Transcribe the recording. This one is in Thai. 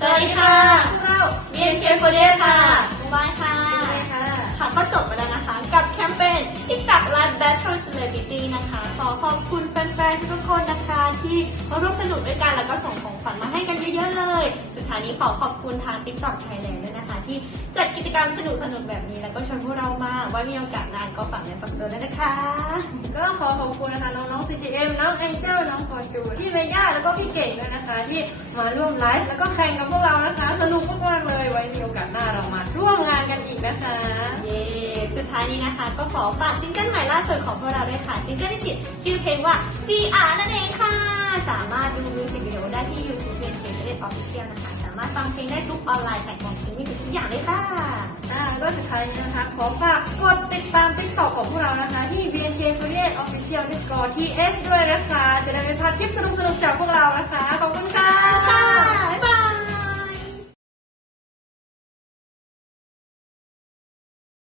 สวัสดีค่ะพวกเรา BNK โคเดค่ะบ๊ายบายค่ะค่ะ ค่ะก็จบไปแล้วนะคะ กับแคมเปญที่ตักรัน Battle Celebrity นะคะ ขอขอบคุณแฟนๆทุกคนนะคะ ที่มาร่วมสนุกด้วยกันแล้วก็ส่งของขวัญมาให้กันเยอะๆเลย สุดท้ายนี้ขอขอบคุณทาง TikTok Thailand ด้วยนะคะ ที่จัดกิจกรรมสนุกๆแบบนี้แล้วก็ชวนพวกเรามาไว้มีโอกาสหน้าก็ฝากเนื้อฝากตัวด้วยนะคะ ก็ขอขอบคุณนะคะน้องๆ CGM น้องแองเจิลน้องฟอร์ จูนพี่เมย่าแล้วก็พี่เก่งด้วยนะคะ ที่มาร่วมไลฟ์แล้วก็แข่งกับพวกเรานะคะ สนุกมากๆเลยไว้มีโอกาสหน้าเรามาร่วมงานกันอีกนะคะเย้สุดท้ายนี้นะคะ ก็ขอฝากซิงเกิลใหม่ล่าสุดของพวกเราด้วยค่ะซิงเกิลที่สิบชื่อเพลงว่า VR นั่นเองค่ะ สามารถดูมิวสิกวิดีโอได้ที่ YouTube เพจเพจเอฟออฟฟิเชียลนะคะ สามารถฟังเพลงได้ทุกออนไลน์แพลตฟอร์มสตรีมมิ่งทุกอย่างเลยค่ะอ่าแล้วก็สุดท้ายนี้นะคะขอฝากกดติดตาม เชียลนิสกอร์ที่กอสด้วยนะคะ จะได้ไม่พลาดคลิปสนุกๆจากพวกเรา